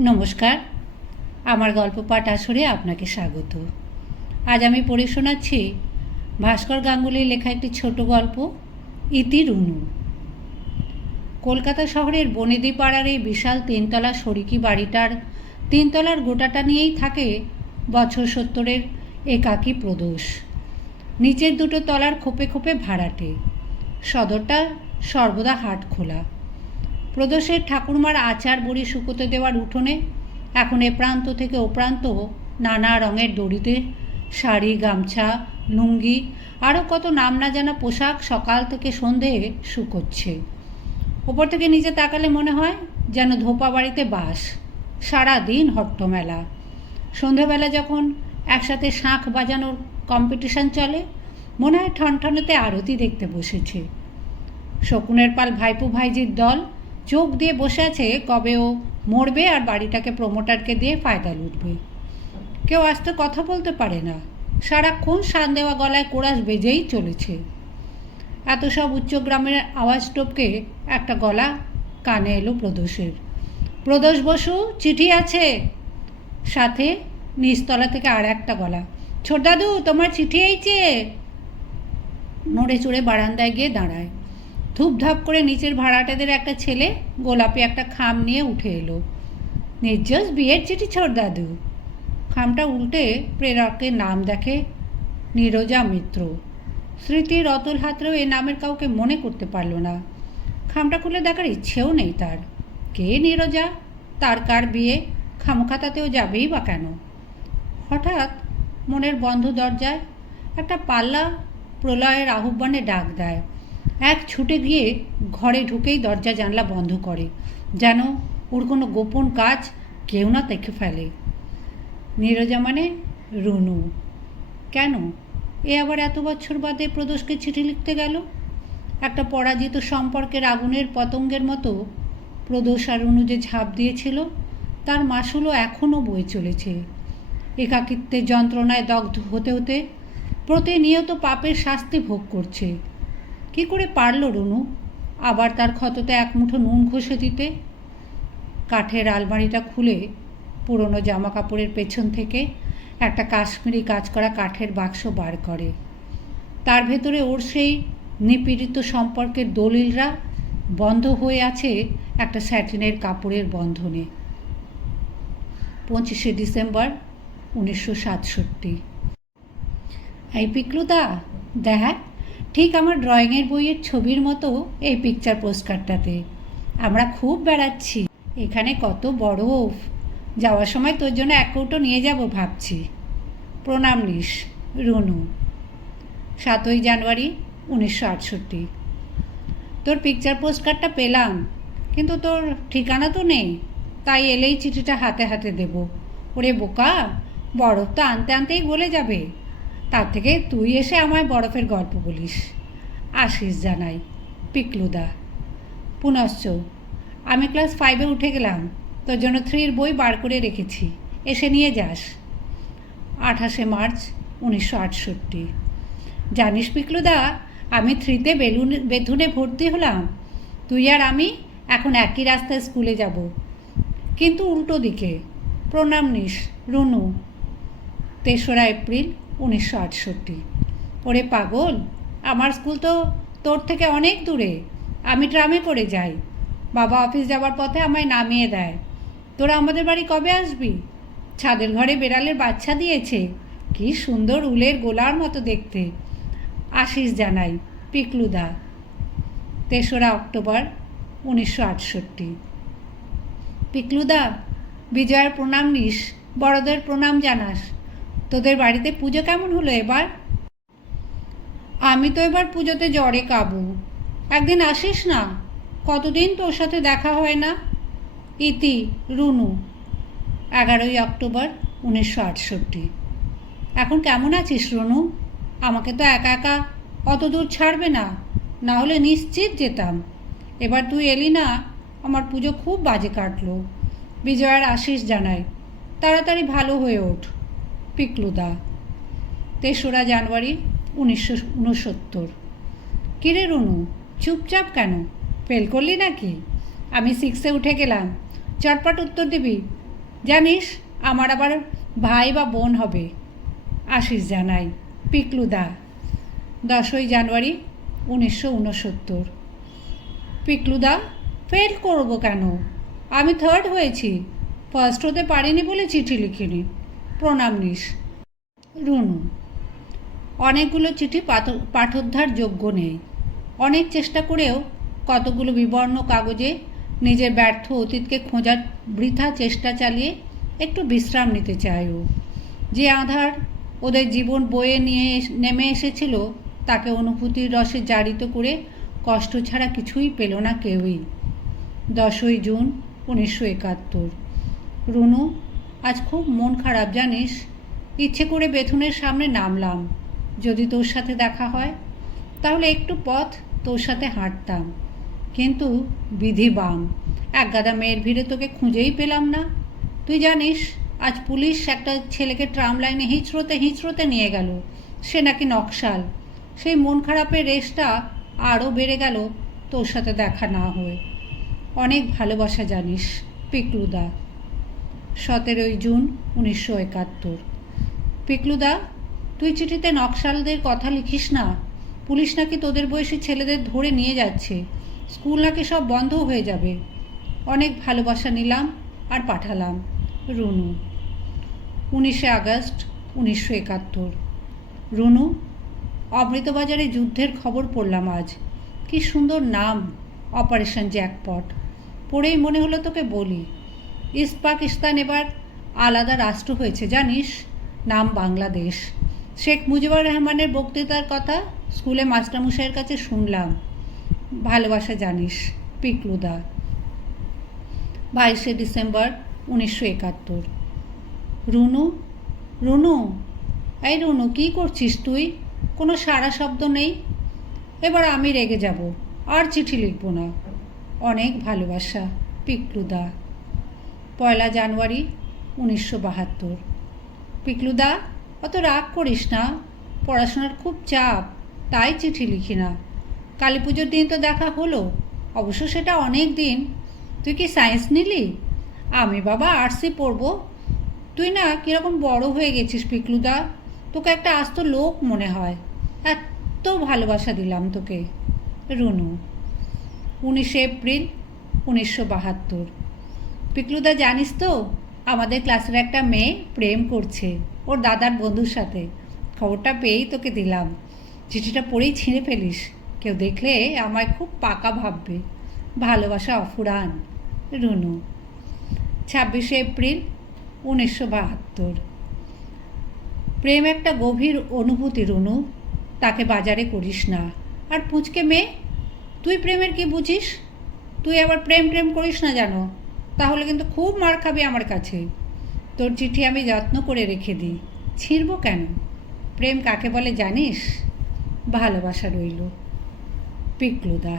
নমস্কার। আমার গল্প পাঠ আসরে আপনাকে স্বাগত। আজ আমি পড়ে শোনাচ্ছি ভাস্কর গাঙ্গুলির লেখা একটি ছোট গল্প, ইতি রুনু। কলকাতা শহরের বনেদি পাড়ার এই বিশাল তিনতলা সরিকি বাড়িটার তিনতলার গোটাটা নিয়েই থাকে বছর সত্তরের একাকী প্রদোষ। নিচের দুটো তলার খোপে খোপে ভাড়াটে। সদরটা সর্বদা হাট খোলা প্রদোষের ঠাকুরমার আচার বড়ি শুকোতে দেওয়ার উঠোনে এখন এ প্রান্ত থেকে ও প্রান্ত নানা রঙের দড়িতে, শাড়ি, গামছা, লুঙ্গি আরও কত নাম না জানা পোশাক সকাল থেকে সন্ধে শুকোচ্ছে। ওপর থেকে নিচে তাকালে মনে হয় যেন ধোপা বাড়িতে বাস সারা দিন হট্টমেলা। সন্ধেবেলা যখন একসাথে শাঁখ বাজানোর কম্পিটিশন চলে, মনে হয় ঠনঠনেতে আরতি দেখতে বসেছে। শকুনের পাল ভাইপো ভাইজির দল চোখ দিয়ে বসে আছে, কবে ও মরবে আর বাড়িটাকে প্রমোটারকে দিয়ে ফায়দা লুটবে। কেউ আস্তে কথা বলতে পারে না। সারাক্ষণ সান দেওয়া গলায় কোরাস বেজেই চলেছে। এত সব উচ্চগ্রামের আওয়াজ টপকে একটা গলা কানে এলো প্রদোষের। প্রদোষ বসু, চিঠি আছে? সাথে নিচতলা থেকে আর একটা গলা। ছোট দাদু তোমার চিঠি এইছে নড়ে চড়ে বারান্দায় গিয়ে দাঁড়ায়। ধূপধাপ করে নিচের ভাড়াটেদের একটা ছেলে গোলাপি একটা খাম নিয়ে উঠে এলো। নির্জস বিয়ের চিঠি ছোট দাদু। খামটা উল্টে প্রেরকের নাম দেখে, নীরজা মিত্র। স্মৃতির অতুল হাতরেও এ নামের কাউকে মনে করতে পারল না। খামটা খুলে দেখার ইচ্ছেও নেই তার। কে নীরজা? তার কার বিয়ে? খামখাতাতেও যাবেই বা কেন? হঠাৎ মনের বন্ধ দরজায় একটা পাল্লা প্রলয়ের আহ্বানে ডাক দেয়। এক ছুটে গিয়ে ঘরে ঢুকেই দরজা জানলা বন্ধ করে। যেন ওর কোনো গোপন কাজ কেউ না দেখে ফেলে। নীরজা মানে রুনু। কেন? এ আবার এত বছর বাদে প্রদোষকে চিঠি লিখতে গেল? একটা পরাজিত সম্পর্কের আগুনের পতঙ্গের মতো প্রদোষ আর রুনু যে ঝাঁপ দিয়েছিল, তার মাসুলও এখনও বয়ে চলেছে। একাকিত্বের যন্ত্রণায় দগ্ধ হতে হতে প্রতিনিয়ত পাপের শাস্তি ভোগ করছে। কি করে পারল রুনু? আবার তার ক্ষততে এক মুঠো নুন ঘষে দিতে? কাঠের আলমারিটা খুলে পুরনো জামা কাপড়ের পেছন থেকে একটা কাশ্মীরি কাজ করা কাঠের বাক্স বার করে। তার ভেতরে ওর সেই নিপীড়িত সম্পর্কের দলিলরা বন্ধ হয়ে আছে একটা স্যাটিনের কাপড়ের বন্ধনে। পঁচিশে ডিসেম্বর উনিশশো সাতষট্টি। এই পিকলুদা, দেখ। ঠিক আমার ড্রয়িংয়ের বইয়ের ছবির মতো এই পিকচার পোস্টকার্ডটাতে আমরা খুব বেড়াচ্ছি। এখানে কত বরফ যাওয়ার সময় তোর জন্য এক কৌটো নিয়ে যাব ভাবছি। প্রণাম নিস রুনু। সাতই জানুয়ারি, উনিশশো আটষট্টি। তোর পিকচার পোস্টকার্ডটা পেলাম, কিন্তু তোর ঠিকানা তো নেই। তাই এলেই চিঠিটা হাতে হাতে দেব। ওরে বোকা, বরফ তো আনতে আনতেই গলে যাবে। তার থেকে তুই এসে আমায় বরফের গল্প বলিস। আশিস জানাই, পিকলুদা, পুনশ্চ, আমি ক্লাস ফাইভে উঠে গেলাম, তোর জন্য থ্রির বই বার করে রেখেছি, এসে নিয়ে যাস। আঠাশে মার্চ উনিশশো আটষট্টি। জানিস পিকলুদা, আমি থ্রিতে বেলুন, বেথুনে ভর্তি হলাম, তুই আর আমি এখন একই রাস্তায় স্কুলে যাব। কিন্তু উল্টো দিকে, প্রণাম নিস, রুনু। তেসরা এপ্রিল উনিশশো আটষট্টি। ওরে পাগল, আমার স্কুল তো তোর থেকে অনেক দূরে। আমি ট্রামে করে যাই। বাবা অফিস যাওয়ার পথে আমায় নামিয়ে দেয়। তোরা আমাদের বাড়ি কবে আসবি? ছাদের ঘরে বেড়ালের বাচ্চা দিয়েছে। কি সুন্দর উলের গোলার মতো দেখতে। আশিস জানাই, পিকলুদা। তেসরা অক্টোবর, উনিশশো আটষট্টি। পিকলুদা, বিজয়ের প্রণাম নিস, বড়দের প্রণাম জানাস। তোদের বাড়িতে পুজো কেমন হলো এবার? আমি তো এবার পুজোতে জ্বরে কাবু। একদিন আসিস না? কতদিন তোর সাথে দেখা হয় না? ইতি, রুনু। এগারোই অক্টোবর উনিশশো আটষট্টি। এখন কেমন আছিস, রুনু? আমাকে তো একা একা অত দূর ছাড়বে না। না হলে নিশ্চিত যেতাম। এবার তুই এলি না, আমার পুজো খুব বাজে কাটলো। বিজয়ার আশিস জানায় তাড়াতাড়ি ভালো হয়ে ওঠ। পিকলুদা, তেসরা জানুয়ারি উনিশশো উনসত্তর কিরে রুনু, চুপচাপ কেন? ফেল করলি নাকি? আমি সিক্সে উঠে গেলাম। চটপট উত্তর দিবি। জানিস, আমার আবার ভাই বা বোন হবে। আশিস জানাই পিকলুদা, দশই জানুয়ারি উনিশশো উনসত্তর পিকলুদা, ফেল করব কেন? আমি থার্ড হয়েছি। ফার্স্ট হতে পারিনি বলে চিঠি লিখিনি। প্রণাম নিস। রুনু, অনেকগুলো চিঠি পাঠোদ্ধার যোগ্য নেই। অনেক চেষ্টা করেও কতগুলো বিবর্ণ কাগজে নিজের ব্যর্থ অতীতকে খোঁজার বৃথা চেষ্টা চালিয়ে একটু বিশ্রাম নিতে চায় ও যে আধার ওদের জীবন বয়ে নিয়ে নেমে এসেছিল, তাকে অনুভূতির রসে জারিত করে কষ্ট ছাড়া কিছুই পেল না কেউই। দশই জুন, উনিশশো একাত্তর। রুনু আজ খুব মন খারাপ, জানিস? ইচ্ছে করে বেথুনের সামনে নামলাম। যদি তোর সাথে দেখা হয়, তাহলে একটু পথ তোর সাথে হাঁটতাম। কিন্তু বিধি বাম এক গাদা মেয়ের ভিড়ে তোকে খুঁজেই পেলাম না। তুই জানিস, আজ পুলিশ একটা ছেলেকে ট্রাম লাইনে হিঁচড়োতে হিঁচড়োতে নিয়ে গেল। সে নাকি নকশাল। সেই মন খারাপের রেসটা আরও বেড়ে গেল তোর সাথে দেখা না হয়ে। অনেক ভালোবাসা, জানিস, পিকলুদা। সতেরোই জুন উনিশশো একাত্তর। পিকলুদা, তুই চিঠিতে নকশালদের কথা লিখিস না। পুলিশ নাকি তোদের বয়সী ছেলেদের ধরে নিয়ে যাচ্ছে। স্কুল নাকি সব বন্ধ হয়ে যাবে। অনেক ভালোবাসা নিলাম আর পাঠালাম রুনু। উনিশে আগস্ট উনিশশো একাত্তর। রুনু, অমৃতবাজারে যুদ্ধের খবর পড়লাম আজ। কি সুন্দর নাম, অপারেশন জ্যাকপট। পড়েই মনে হলো তোকে বলি। ইস্ট পাকিস্তান এবার আলাদা রাষ্ট্র হয়েছে, জানিস? নাম বাংলাদেশ। শেখ মুজিবুর রহমানের বক্তৃতার কথা স্কুলে মাস্টারমশাইয়ের কাছে শুনলাম। ভালোবাসা জানিস, পিকলুদা। বাইশে ডিসেম্বর উনিশশো একাত্তর। রুনু? রুনু? এই রুনু, কী করছিস তুই? কোনো সারা শব্দ নেই? এবার আমি রেগে যাব, আর চিঠি লিখব না। অনেক ভালোবাসা, পিকলুদা। পয়লা জানুয়ারি উনিশশো বাহাত্তর। পিকলুদা অত রাগ করিস না। পড়াশোনার খুব চাপ, তাই চিঠি লিখি না। কালী পুজোর দিন তো দেখা হলো, অবশ্য সেটা অনেক দিন। তুই কি সায়েন্স নিলি? আমি বাবা আর্টসই পড়ব। তুই না কীরকম বড় হয়ে গেছিস পিকলুদা তোকে একটা আস্ত লোক মনে হয়। এত ভালোবাসা দিলাম তোকে। রুনু, উনিশে এপ্রিল উনিশশো বাহাত্তর। পিকলুদা, জানিস তো, আমাদের ক্লাসের একটা মেয়ে প্রেম করছে, ওর দাদার বন্ধুর সাথে। খবরটা পেয়েই তোকে দিলাম। চিঠিটা পড়েই ছিঁড়ে ফেলিস। কেউ দেখলে আমায় খুব পাকা ভাববে। ভালোবাসা অফুরান, রুনু। ছাব্বিশে এপ্রিল, উনিশশো বাহাত্তর। প্রেম একটা গভীর অনুভূতি, রুনু। তাকে বাজারে করিস না। আর পুচকে মেয়ে, তুই প্রেমের কি বুঝিস? তুই আবার প্রেম প্রেম করিস না জানো? তাহলে কিন্তু খুব মার খাবি আমার কাছে। তোর চিঠি আমি যত্ন করে রেখে দিই। ছিঁড়ব কেন? প্রেম কাকে বলে জানিস? ভালোবাসা রইল পিকলুদা।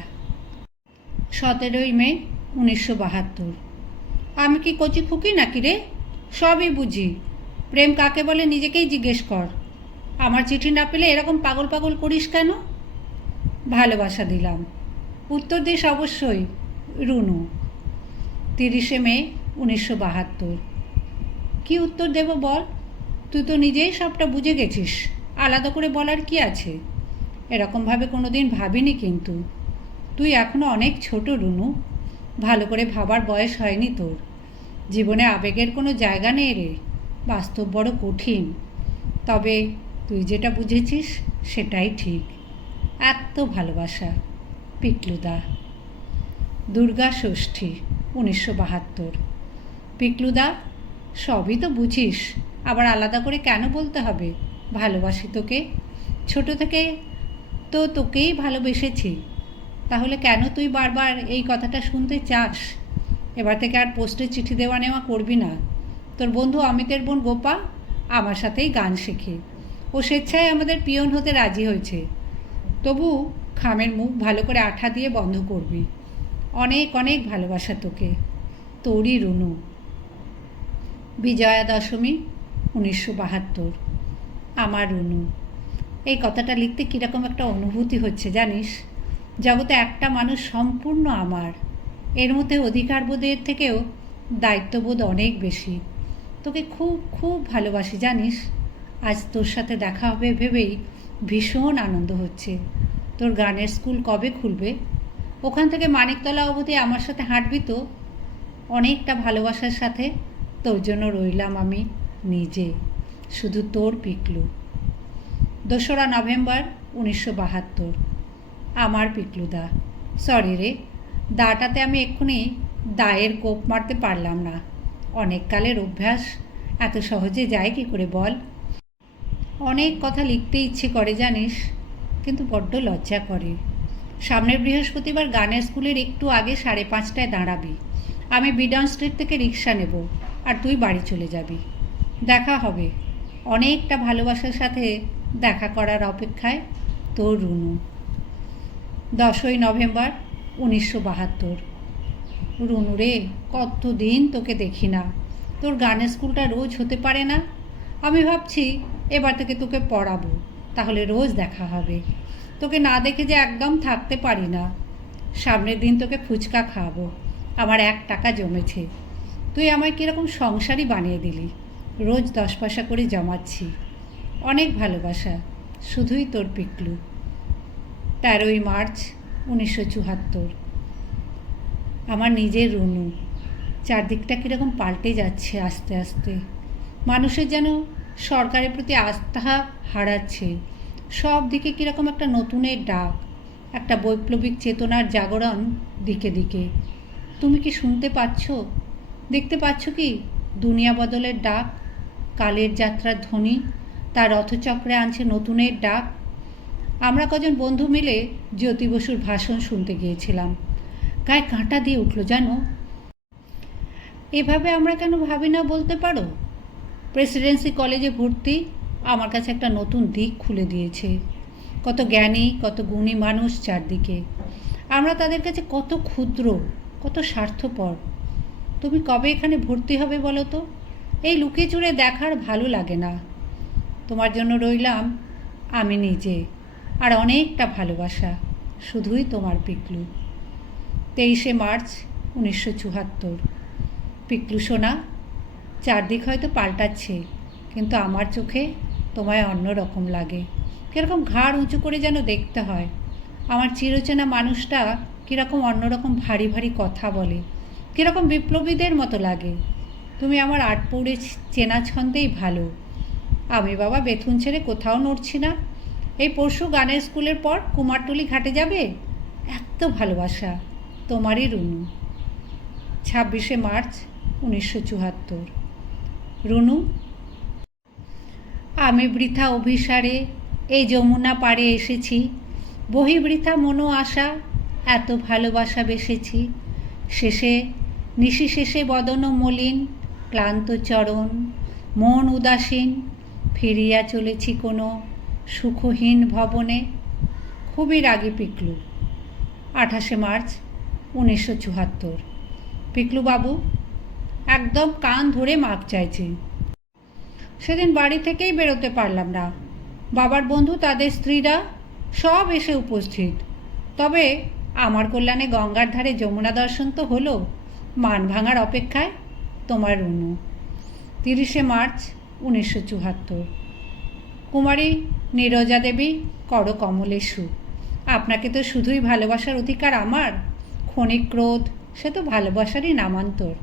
সতেরোই মে উনিশশো বাহাত্তর। আমি কি কচি খুকি নাকি রে? সবই বুঝি। প্রেম কাকে বলে নিজেকেই জিজ্ঞেস কর। আমার চিঠি না পেলে এরকম পাগল পাগল করিস কেন? ভালোবাসা দিলাম। উত্তর দিস অবশ্যই, রুনু। তিরিশে মে, উনিশশো বাহাত্তর। কী উত্তর দেব বল? তুই তো নিজেই সবটা বুঝে গেছিস। আলাদা করে বলার কি আছে? এরকমভাবে কোনো দিন ভাবিনি কিন্তু। তুই এখনও অনেক ছোট, রুনু। ভালো করে ভাবার বয়স হয়নি তোর। জীবনে আবেগের কোনো জায়গা নেই রে। বাস্তব বড় কঠিন। তবে তুই যেটা বুঝেছিস, সেটাই ঠিক। এত ভালোবাসা, পিকলুদা। দুর্গা ষষ্ঠী। উনিশশো বাহাত্তর। পিকলুদা, সবই তো বুঝিস, আবার আলাদা করে কেন বলতে হবে? ভালোবাসি তোকে। ছোট থেকে তো তোকেই ভালোবেসেছি। তাহলে কেন তুই বারবার এই কথাটা শুনতে চাস? এবার থেকে আর পোস্টে চিঠি দেওয়া নেওয়া করবি না। তোর বন্ধু অমিতের বোন গোপা আমার সাথেই গান শেখে। ও স্বেচ্ছায় আমাদের পিয়ন হতে রাজি হয়েছে। তবু খামের মুখ ভালো করে আঠা দিয়ে বন্ধ করবি। অনেক অনেক ভালোবাসা তোকে। তোরই রুনু। বিজয়া দশমী, উনিশশো বাহাত্তর। আমার রুনু। এই কথাটা লিখতে কীরকম একটা অনুভূতি হচ্ছে জানিস? জগতে একটা মানুষ সম্পূর্ণ আমার। এর মধ্যে অধিকারবোধের থেকেও দায়িত্ববোধ অনেক বেশি। তোকে খুব খুব ভালোবাসি জানিস? আজ তোর সাথে দেখা হবে ভেবেই ভীষণ আনন্দ হচ্ছে। তোর গানের স্কুল কবে খুলবে? ওখান থেকে মানিকতলা অবধি আমার সাথে হাঁটবি তো? অনেকটা ভালোবাসার সাথে তোর জন্য রইলাম আমি নিজে, শুধু তোর পিকলু। দোসরা নভেম্বর উনিশশো বাহাত্তর, আমার পিকলুদা সরি রে, দাটাতে আমি এক্ষুনি দায়ের কোপ মারতে পারলাম না। অনেক কালের অভ্যাস, এত সহজে যায় কি করে বল? অনেক কথা লিখতে ইচ্ছে করে জানিস, কিন্তু বড্ড লজ্জা করে। সামনের বৃহস্পতিবার গানের স্কুলের একটু আগে সাড়ে পাঁচটায় দাঁড়াবি। আমি বিডন স্ট্রিট থেকে রিক্সা নেব আর তুই বাড়ি চলে যাবি। দেখা হবে। অনেকটা ভালোবাসার সাথে দেখা করার অপেক্ষায় তোর রুনু। দশই নভেম্বর উনিশশো বাহাত্তর। রুনু রে, কতদিন তোকে দেখি না। তোর গানের স্কুলটা রোজ হতে পারে না। আমি ভাবছি এবার থেকে তোকে পড়াবো। তাহলে রোজ দেখা হবে। তোকে না দেখে যে একদম থাকতে পারি না। সামনের দিন তোকে ফুচকা খাওয়াবো। আমার এক টাকা জমেছে। তুই আমায় কীরকম সংসারই বানিয়ে দিলি। রোজ দশ পয়সা করে জমাচ্ছি। অনেক ভালোবাসা। শুধুই তোর পিকলু। তেরোই মার্চ উনিশশো চুয়াত্তর। আমার নিজের রুনু। চারদিকটা কীরকম পাল্টে যাচ্ছে আস্তে আস্তে। মানুষের যেন সরকারের প্রতি আস্থা হারাচ্ছে। সব দিকে কীরকম একটা নতুনের ডাক, একটা বৈপ্লবিক চেতনার জাগরণ দিকে দিকে। তুমি কি শুনতে পাচ্ছ? দেখতে পাচ্ছ কি? দুনিয়া বদলের ডাক, কালের যাত্রার ধ্বনি, তার রথচক্রে আনছে নতুনের ডাক। আমরা কজন বন্ধু মিলে জ্যোতি বসুর ভাষণ শুনতে গিয়েছিলাম। গায়ে কাঁটা দিয়ে উঠল, জানো? এভাবে আমরা কেন ভাবি না বলতে পারো? প্রেসিডেন্সি কলেজে ভর্তি আমার কাছে একটা নতুন দিক খুলে দিয়েছে। কত জ্ঞানী, কত গুণী মানুষ চারদিকে। আমরা তাদের কাছে কত ক্ষুদ্র, কত স্বার্থপর। তুমি কবে এখানে ভর্তি হবে বলো তো? এই লুকিয়ে চুরে দেখার ভালো লাগে না। তোমার জন্য রইলাম আমি নিজে আর অনেকটা ভালোবাসা, শুধুই তোমার পিকলু। তেইশে মার্চ উনিশশো চুহাত্তর পিকলু সোনা, চারদিক হয়তো পাল্টাচ্ছে, কিন্তু আমার চোখে তোমায় অন্য রকম লাগে। কীরকম ঘাড় উঁচু করে যেন দেখতে হয়। আমার চিরচেনা মানুষটা কীরকম অন্যরকম ভারী ভারী কথা বলে। কীরকম বিপ্লবীদের মতো লাগে। তুমি আমার আট পৌড়ে চেনা ছন্দেই ভালো। আমি বাবা বেথুন ছেড়ে কোথাও নড়ছি না। এই পরশু গানের স্কুলের পর কুমারটুলি ঘাটে যাবে? এত ভালোবাসা তোমারই রুনু। ছাব্বিশে মার্চ উনিশশো চুয়াত্তর। রুনু আমি বৃথা অভিসারে, এই যমুনা পাড়ে এসেছি। বহিবৃথা মনো আশা, এত ভালোবাসা বেসেছি। শেষে, নিশি শেষে বদন মলিন, ক্লান্ত চরণ, মন উদাসীন, ফিরিয়া চলেছি কোনো সুখহীন ভবনে। খুবই রাগী পিকলু। আঠাশে মার্চ, উনিশশো চুয়াত্তর। পিকলুবাবু, একদম কান ধরে মাপ চাইছি। সেদিন বাড়ি থেকেই বেরোতে পারলাম না। বাবার বন্ধু, তাদের স্ত্রীরা সব এসে উপস্থিত। তবে আমার কল্যাণে গঙ্গার ধারে যমুনা দর্শন তো হলো, মান ভাঙার অপেক্ষায় তোমার রুনু। তিরিশে মার্চ উনিশশো চুয়াত্তর। কুমারী, নীরজা দেবী, কর কমলেশু। আপনাকে তো শুধুই ভালোবাসার অধিকার আমার। ক্ষণিক ক্রোধ, সে তো ভালোবাসারই নামান্তর।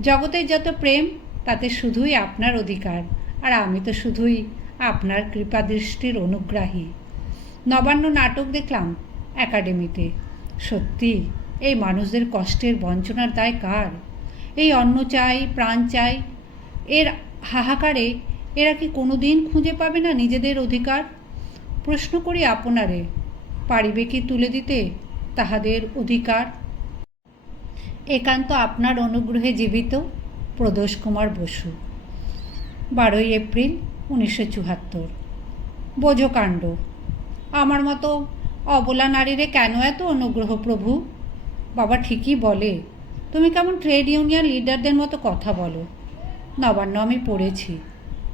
জগতের যত প্রেম, তাতে শুধুই আপনার অধিকার। আর আমি তো শুধুই আপনার কৃপাদৃষ্টির অনুগ্রাহী। নবান্ন নাটক দেখলাম একাডেমিতে। সত্যি, এই মানুষদের কষ্টের বঞ্চনার দায় কার? এই অন্ন চাই, প্রাণ চাই, এর হাহাকারে এরা কি কোনো দিন খুঁজে পাবে না নিজেদের অধিকার? প্রশ্ন করি আপনারে, পারিবে কি তুলে দিতে তাহাদের অধিকার? একান্ত আপনার অনুগ্রহে জীবিত প্রদোষ কুমার বসু। বারোই এপ্রিল উনিশশো চুয়াত্তর বোঝকাণ্ড। আমার মতো অবলা নারীরে কেন এত অনুগ্রহ প্রভু? বাবা ঠিকই বলে, তুমি কেমন ট্রেড ইউনিয়ন লিডারদের মতো কথা বলো। নবান্ন আমি পড়েছি,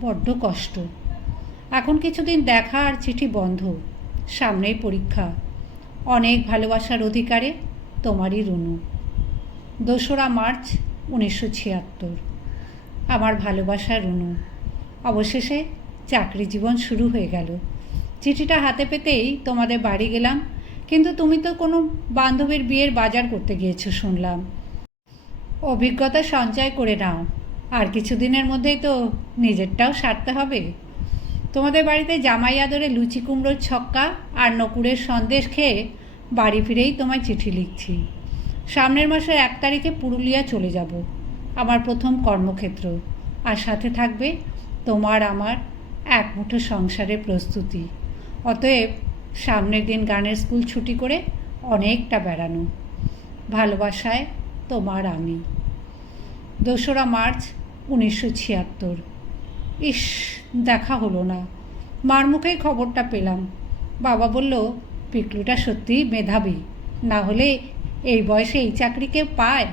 বড্ড কষ্ট। এখন কিছুদিন দেখা আর চিঠি বন্ধ, সামনেই পরীক্ষা। অনেক ভালোবাসার অধিকারে তোমারই রুনু দোসরা মার্চ উনিশশো ছিয়াত্তর। আমার ভালোবাসা রুনু। অবশেষে চাকরি জীবন শুরু হয়ে গেল। চিঠিটা হাতে পেতেই তোমাদের বাড়ি গেলাম, কিন্তু তুমি তো কোনো বান্ধবীর বিয়ের বাজার করতে গিয়েছো শুনলাম। অভিজ্ঞতা সঞ্চয় করে নাও, আর কিছুদিনের মধ্যেই তো নিজেরটাও সারতে হবে। তোমাদের বাড়িতে জামাই আদরে লুচি কুমড়োর ছক্কা আর নকুরের সন্দেশ খেয়ে বাড়ি ফিরেই তোমায় চিঠি লিখছি। সামনের মাসের এক তারিখে পুরুলিয়া চলে যাব। আমার প্রথম কর্মক্ষেত্র। আর সাথে থাকবে তোমার আমার এক মুঠো সংসারের প্রস্তুতি। অতএব সামনের দিন গানের স্কুল ছুটি করে অনেকটা বেড়ানো। ভালোবাসায় তোমার আমি। দোসরা মার্চ উনিশশো ছিয়াত্তর। ইস, দেখা হলো না। মার মুখেই খবরটা পেলাম। বাবা বলল, পিকলুটা সত্যিই মেধাবী। না হলে এই বয়সে এই চাকরি কেউ পায়?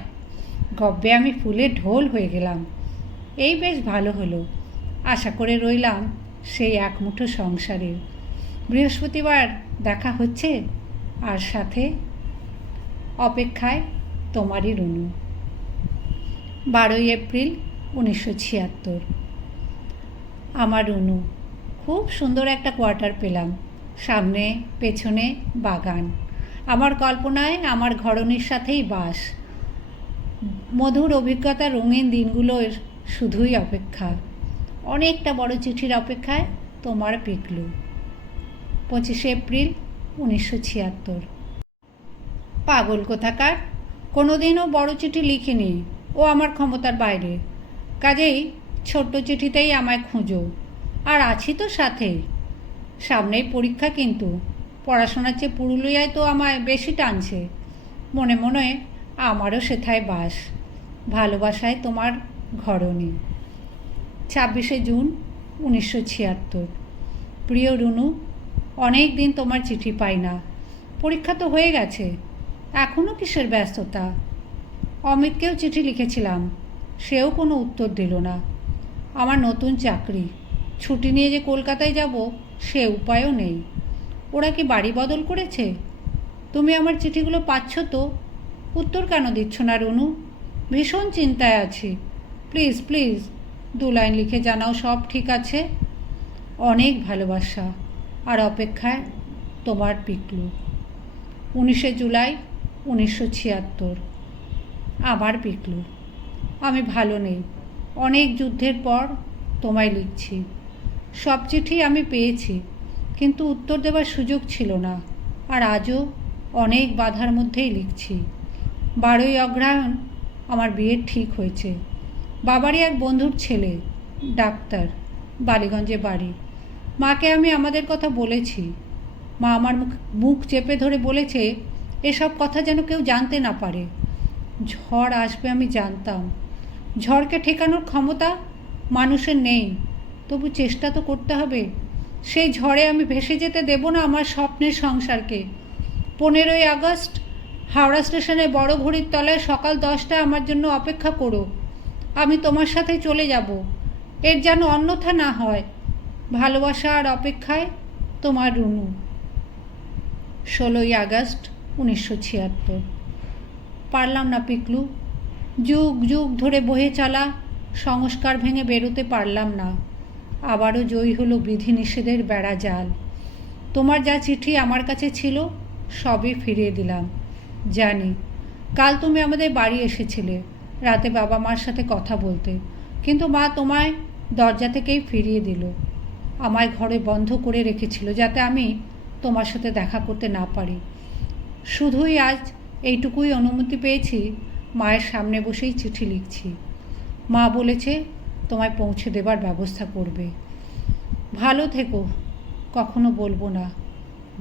গব্বে আমি ফুলে ঢোল হয়ে গেলাম। এই বেশ ভালো হলো। আশা করে রইলাম সেই এক মুঠো সংসারের বৃহস্পতিবার দেখা হচ্ছে আর সাথে অপেক্ষায় তোমারই রুনু। বারোই এপ্রিল উনিশশো ছিয়াত্তর। আমার রুনু, খুব সুন্দর একটা কোয়ার্টার পেলাম। সামনে, পেছনে বাগান। আমার কল্পনায় আমার ঘরনির সাথেই বাস। মধুর অভিজ্ঞতা রঙিন দিনগুলোর শুধুই অপেক্ষা। অনেকটা বড় চিঠির অপেক্ষায় তোমার পিকলু। পঁচিশে এপ্রিল উনিশশো ছিয়াত্তর। পাগল কোথাকার? কোনোদিনও বড় চিঠি লিখিনি। ও আমার ক্ষমতার বাইরে। কাজেই ছোট্ট চিঠিতেই আমায় খুঁজো। আর আছি তো সাথেই। সামনেই পরীক্ষা কিন্তু। পড়াশোনার চেয়ে পুরুলিয়ায় তো আমায় বেশি টানছে। মনে মনে আমারও সেথায় বাস। ভালোবাসায় তোমার ঘরণী। ছাব্বিশে জুন উনিশশো ছিয়াত্তর। প্রিয় রুনু, অনেক দিন তোমার চিঠি পাই না। পরীক্ষা তো হয়ে গেছে। এখনও কিসের ব্যস্ততা? অমিতকেও চিঠি লিখেছিলাম। সেও কোনো উত্তর দিল না। আমার নতুন চাকরি। ছুটি নিয়ে যে কলকাতায় যাব, সে উপায়ও নেই। ওরা কি বাড়ি বদল করেছে? তুমি আমার চিঠিগুলো পাচ্ছ তো? উত্তর কেন দিচ্ছ না রুনু? ভীষণ চিন্তায় আছি। প্লিজ প্লিজ, দু লাইন লিখে জানাও, সব ঠিক আছে? অনেক ভালোবাসা। আর অপেক্ষায় তোমার পিকলু। উনিশে জুলাই উনিশশো ছিয়াত্তর। আমার পিকলু। আমি ভালো নেই। অনেক যুদ্ধের পর তোমায় লিখছি। সব চিঠি আমি পেয়েছি, কিন্তু উত্তর দেওয়ার সুযোগ ছিল না। আর আজও অনেক বাধার মধ্যেই লিখছি। বারোই অগ্রহায়ণ আমার বিয়ে ঠিক হয়েছে। বাবারই এক বন্ধুর ছেলে, ডাক্তার, বালিগঞ্জে বাড়ি। মাকে আমি আমাদের কথা বলেছি। মা আমার মুখ মুখ চেপে ধরে বলেছে, এসব কথা যেন কেউ জানতে না পারে। ঝড় আসবে আমি জানতাম। ঝড়কে ঠেকানোর ক্ষমতা মানুষের নেই। তবু চেষ্টা তো করতে হবে। সেই ঝড়ে আমি ভেসে যেতে দেব না আমার স্বপ্নের সংসারকে। পনেরোই আগস্ট হাওড়া স্টেশনে বড় ঘড়ির তলায় সকাল দশটা আমার জন্য অপেক্ষা করো। আমি তোমার সাথে চলে যাব। এর যেন অন্যথা না হয়। ভালোবাসা আর অপেক্ষায় তোমার রুনু। ষোলোই আগস্ট, উনিশশো ছিয়াত্তর। পারলাম না পিকলু। যুগ যুগ ধরে বয়ে চলা, সংস্কার ভেঙে বেরোতে পারলাম না। আবারও জয়ী হলো বিধিনিষেধের বেড়া জাল তোমার যা চিঠি আমার কাছে ছিল, সবই ফিরিয়ে দিলাম। জানি, কাল তুমি আমাদের বাড়ি এসেছিলে, রাতে বাবা মার সাথে কথা বলতে, কিন্তু মা তোমায় দরজা থেকেই ফিরিয়ে দিল। আমায় ঘরে বন্ধ করে রেখেছিল যাতে আমি তোমার সাথে দেখা করতে না পারি। শুধুই আজ এইটুকুই অনুমতি পেয়েছি, মায়ের সামনে বসেই চিঠি লিখছি। মা বলেছে, তোমায় পৌঁছে দেবার ব্যবস্থা করবে। ভালো থেকো, কখনো বলব না।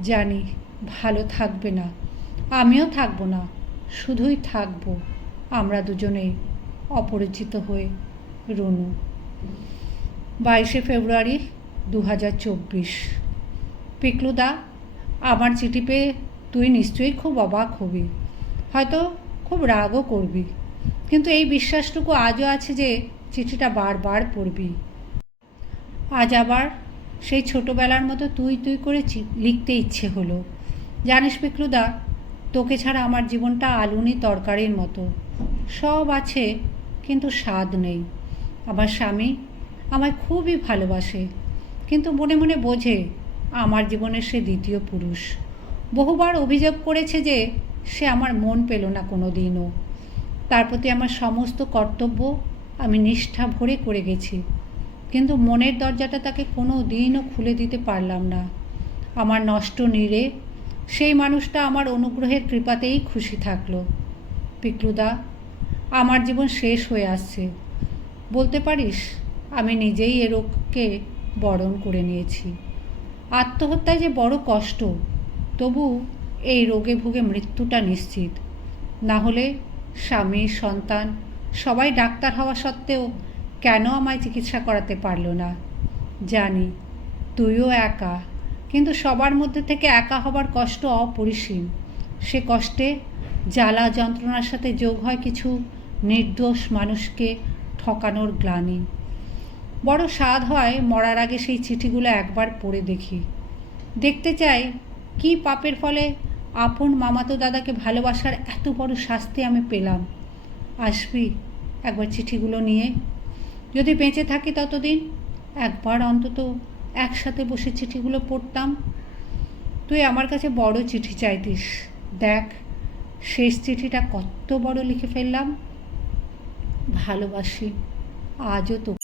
জানি, ভালো থাকবে না। আমিও থাকব না, শুধুই থাকব আমরা দুজনে অপরিচিত হয়ে, রুনু। বাইশে ফেব্রুয়ারি দু হাজার চব্বিশ। পিকলুদা, আমার চিঠি পেয়ে তুই নিশ্চয়ই খুব অবাক হবি, হয়তো খুব রাগও করবি, কিন্তু এই বিশ্বাসটুকু আজও আছে যে চিঠিটা বারবার পড়বি। আজ আবার সেই ছোটোবেলার মতো তুই তুই করে লিখতে ইচ্ছে হলো। জানিস পিকলুদা তোকে ছাড়া আমার জীবনটা আলুনি তরকারির মতো। সব আছে, কিন্তু স্বাদ নেই। আমার স্বামী আমায় খুবই ভালোবাসে, কিন্তু মনে মনে বোঝে আমার জীবনের সে দ্বিতীয় পুরুষ। বহুবার অভিযোগ করেছে যে সে আমার মন পেল না কোনো দিনও তার প্রতি আমার সমস্ত কর্তব্য আমি নিষ্ঠা ভরে করে গেছি, কিন্তু মনের দরজাটা তাকে কোনো দিনও খুলে দিতে পারলাম না। আমার নষ্ট নীড়ে সেই মানুষটা আমার অনুগ্রহের কৃপাতেই খুশি থাকল। পিকলুদা, আমার জীবন শেষ হয়ে আসছে। বলতে পারিস, আমি নিজেই এ রোগকে বরণ করে নিয়েছি। আত্মহত্যায় যে বড় কষ্ট, তবু এই রোগে ভুগে মৃত্যুটা নিশ্চিত। না হলে স্বামী, সন্তান, সবাই ডাক্তার হওয়া সত্ত্বেও কেন আমায় চিকিৎসা করাতে পারল না? জানি, তুইও একা। কিন্তু সবার মধ্যে থেকে একা হবার কষ্ট অপরিসীম। সে কষ্টে জ্বালা যন্ত্রণার সাথে যোগ হয় কিছু নির্দোষ মানুষকে ঠকানোর গ্লানি। বড় স্বাদ হয় মরার আগে সেই চিঠিগুলো একবার পড়ে দেখি। দেখতে চাই কি পাপের ফলে আপন মামাতো দাদাকে ভালোবাসার এত বড় শাস্তি আমি পেলাম। আসবি একবার চিঠিগুলো নিয়ে। যদি বেঁচে থাকি ততদিন, একবার অন্তত একসাথে বসে চিঠিগুলো পড়তাম। তুই আমার কাছে বড় চিঠি চাইতিস। দেখ, শেষ চিঠিটা কত বড় লিখে ফেললাম। ভালোবাসি, আজও তো